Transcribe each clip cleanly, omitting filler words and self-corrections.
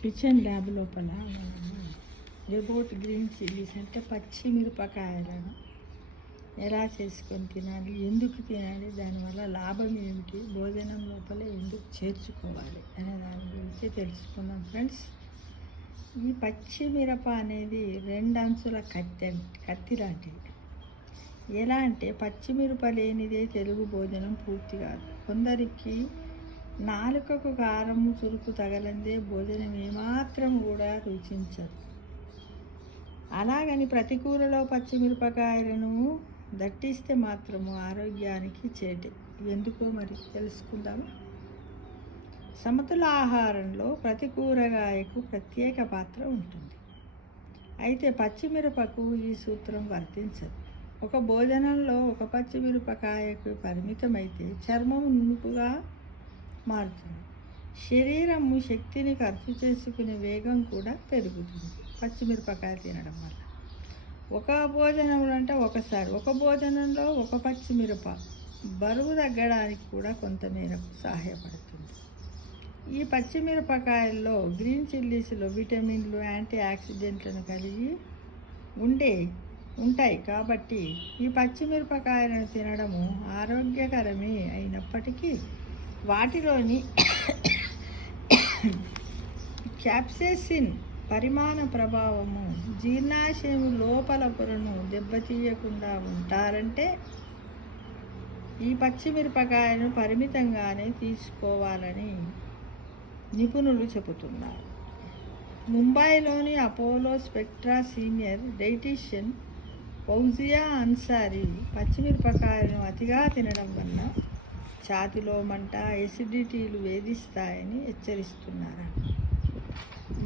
Kitchen lab లోపల ఎబోట్ green chillies అంటే పచ్చిమిరపకాయలను ఎలా చేసుకొని తినాలి, ఎందుకు తినాలి, దానివల్ల లాభం ఏమిటి, భోజనం లోపల ఎందుకు చేర్చుకోవాలి అనే దాని గురించి తెలుసుకుందాం ఫ్రెండ్స్. ఈ పచ్చిమిరప అనేది రెండు అంచుల కత్తి లాంటిది. ఎలా అంటే పచ్చిమిరప లేనిదే తెలుగు భోజనం పూర్తి కాదు. కొందరికి నాలుకకు కారము చురుకు తగలందే భోజనం ఏమాత్రం కూడా రుచించదు. అలాగని ప్రతి కూరలో పచ్చిమిరపకాయలను దట్టిస్తే మాత్రము ఆరోగ్యానికి చేటే. ఎందుకో మరి తెలుసుకుందాము. సమతుల ఆహారంలో ప్రతి కూరగాయకు ప్రత్యేక పాత్ర ఉంటుంది. అయితే పచ్చిమిరపకు ఈ సూత్రం వర్తించదు. ఒక భోజనంలో ఒక పచ్చిమిరపకాయకు పరిమితమైతే చర్మం నునుపుగా మారుతుంది. శరీరము శక్తిని ఖర్చు చేసుకునే వేగం కూడా పెరుగుతుంది పచ్చిమిరపకాయ తినడం వల్ల. ఒక భోజనంలో అంటే ఒక భోజనంలో ఒక పచ్చిమిరప బరువు తగ్గడానికి కూడా కొంతమేరకు సహాయపడుతుంది. ఈ పచ్చిమిరపకాయల్లో గ్రీన్ చిల్లీస్లో విటమిన్లు, యాంటీ ఆక్సిడెంట్లను కలిగి ఉంటాయి కాబట్టి ఈ పచ్చిమిరపకాయలను తినడము ఆరోగ్యకరమే అయినప్పటికీ వాటిలోని క్యాప్సైసిన్ పరిమాణ ప్రభావము జీర్ణాశయం లోపల పొరను దెబ్బతీయకుండా ఉంటారంటే ఈ పచ్చిమిరపకాయను పరిమితంగానే తీసుకోవాలని నిపుణులు చెబుతున్నారు. ముంబైలోని Apollo Spectra senior dietician Fouzia Ansari పచ్చిమిరపకాయలను అతిగా తినడం వల్ల ఛాతిలో మంట, ఎసిడిటీలు వేధిస్తాయని హెచ్చరిస్తున్నారు.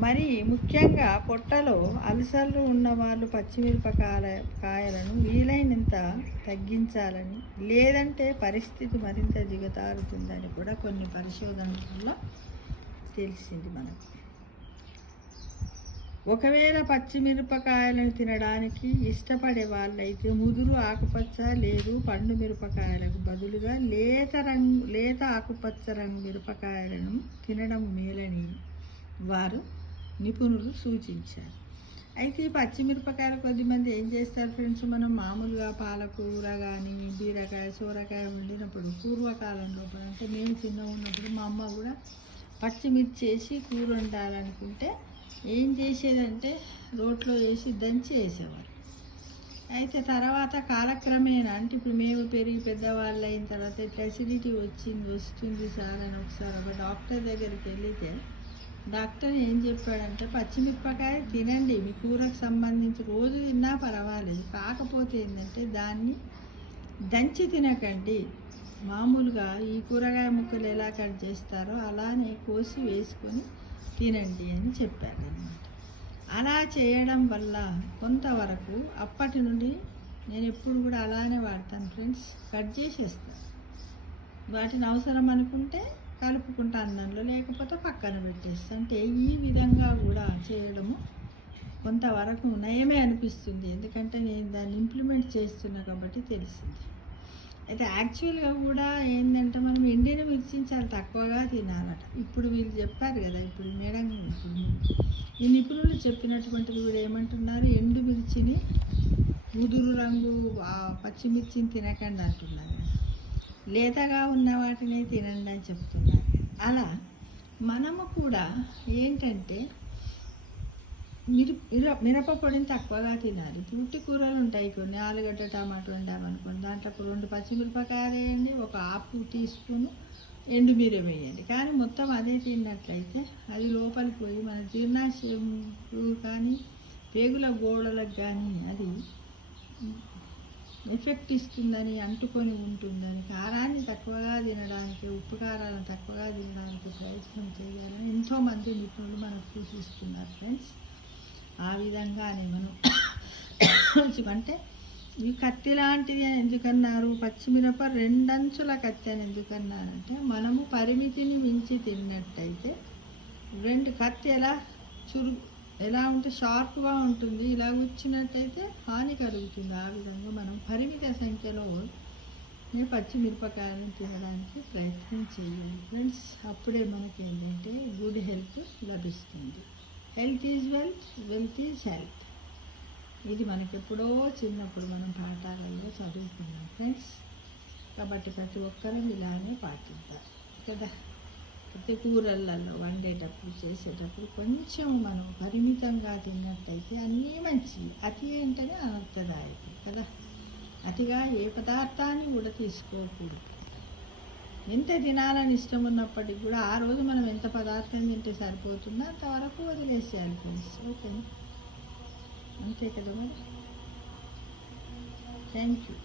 మరి ముఖ్యంగా పొట్టలో అల్సర్లు ఉన్నవాళ్ళు పచ్చిమిరపకాయలను వీలైనంత తగ్గించాలని, లేదంటే పరిస్థితి మరింత దిగజారుతుందని కూడా కొన్ని పరిశోధనల్లో తెలిసింది మనకు. ఒకవేళ పచ్చిమిరపకాయలను తినడానికి ఇష్టపడే వాళ్ళైతే ముదురు ఆకుపచ్చ లేదు పండు మిరపకాయలకు బదులుగా లేత ఆకుపచ్చ రంగు మిరపకాయలను తినడం మేలని వారు నిపుణులు సూచించారు. అయితే ఈ పచ్చిమిరపకాయలు కొద్దిమంది ఏం చేస్తారు ఫ్రెండ్స్, మనం మామూలుగా పాలకూర కానీ బీరకాయ, సోరకాయ వండినప్పుడు పూర్వకాలంలో అంటే మేము చిన్నగా ఉన్నప్పుడు మా అమ్మ కూడా పచ్చిమిర్చి వేసి కూర వండాలనుకుంటే ఏం చేసేదంటే రోట్లో వేసి దంచి వేసేవారు. అయితే తర్వాత కాలక్రమేణా అంటే ఇప్పుడు మేము పెరిగి పెద్దవాళ్ళు అయిన తర్వాత ఇట్లా అసిడిటీ వస్తుంది సార్ అని ఒకసారి ఒక డాక్టర్ దగ్గరికి వెళితే డాక్టర్ ఏం చెప్పాడంటే పచ్చిమిరపకాయ తినండి, మీ కూరకు సంబంధించి రోజు తిన్నా పర్వాలేదు, కాకపోతే ఏంటంటే దాన్ని దంచి తినకండి, మామూలుగా ఈ కూరగాయ ముక్కలు ఎలా కట్ చేస్తారో అలానే కోసి వేసుకొని తినండి అని చెప్పారనమాట. అలా చేయడం వల్ల కొంతవరకు అప్పటి నుండి నేను ఎప్పుడు కూడా అలానే వాడతాను ఫ్రెండ్స్. కట్ చేసేస్తాను, వాటిని అవసరం అనుకుంటే కలుపుకుంటా అన్నంలో, లేకపోతే పక్కన పెట్టేస్తాను. అంటే ఈ విధంగా కూడా చేయడము కొంతవరకు నయమే అనిపిస్తుంది, ఎందుకంటే నేను దాన్ని ఇంప్లిమెంట్ చేస్తున్నా కాబట్టి తెలిసింది. అయితే యాక్చువల్గా కూడా ఏంటంటే మనం ఎండిన మిర్చిని చాలా తక్కువగా తినాలట. ఇప్పుడు వీళ్ళు చెప్పారు కదా, ఇప్పుడు మేడం ఈ నిపుణులు చెప్పినటువంటిది కూడా ఏమంటున్నారు, ఎండు మిర్చిని ముదురు రంగు పచ్చిమిర్చిని తినకండి అంటున్నారు, లేతగా ఉన్న వాటిని తినండి అని చెప్తున్నారు. అలా మనము కూడా ఏంటంటే మిరప పొడిని తక్కువగా తినాలి. పుట్టి కూరలు ఉంటాయి కొన్ని, ఆలుగడ్డ టమాటో వండామనుకోండి, దాంట్లో 2 పచ్చిమిరపకాయలు వేయండి, ఒక హాఫ్ టీ స్పూను ఎండుమిరం వేయండి. కానీ మొత్తం అదే తిన్నట్లయితే అది లోపలికి పోయి మన జీర్ణాశయం కానీ పేగుల గోడలకు కానీ అది ఎఫెక్ట్ ఇస్తుందని, అంటుకొని ఉంటుందని, కారాన్ని తక్కువగా తినడానికి, ఉప్పు కారాలను తక్కువగా తినడానికి ప్రయత్నం చేయాలని ఎంతోమంది నిపుణులు మనకు సూచిస్తున్నారు ఫ్రెండ్స్. ఆ విధంగానే మనం అంటే ఈ కత్తి లాంటిది అని ఎందుకన్నారు, పచ్చిమిరప రెండంచుల కత్తి అని ఎందుకన్నారంటే మనము పరిమితిని మించి తిన్నట్టయితే కత్తి ఎలా ఉంటే షార్ప్గా ఉంటుంది, ఇలా వచ్చినట్టయితే హాని కలుగుతుంది. ఆ విధంగా మనం పరిమిత సంఖ్యలో మీరు పచ్చిమిరపకాయలను తినడానికి ప్రయత్నం చేయాలి ఫ్రెండ్స్. అప్పుడే మనకి ఏంటంటే గుడ్ హెల్త్ లభిస్తుంది. Health is wealth, wealth is health. ఇది మనకి ఎప్పుడో చిన్నప్పుడు మనం పాఠాలలో చదువుకున్నాం ఫ్రెండ్స్. కాబట్టి ప్రతి ఒక్కరూ ఇలానే పాటిద్దాం కదా. ప్రతి కూరలలో వండేటప్పుడు చేసేటప్పుడు కొంచెం మనం పరిమితంగా తిన్నట్టయితే అన్నీ మంచివి. అతి ఏంటనే అనర్థదాయకం కదా. అతిగా ఏ పదార్థాన్ని కూడా తీసుకోకూడదు. ఎంత తినాలని ఇష్టం ఉన్నప్పటికీ కూడా ఆ రోజు మనం ఎంత పదార్థం తింటే సరిపోతుందో అంతవరకు వదిలేసేయాలి ఫ్రెండ్స్. ఓకేనా, అంతే కదా మరి. Thank you.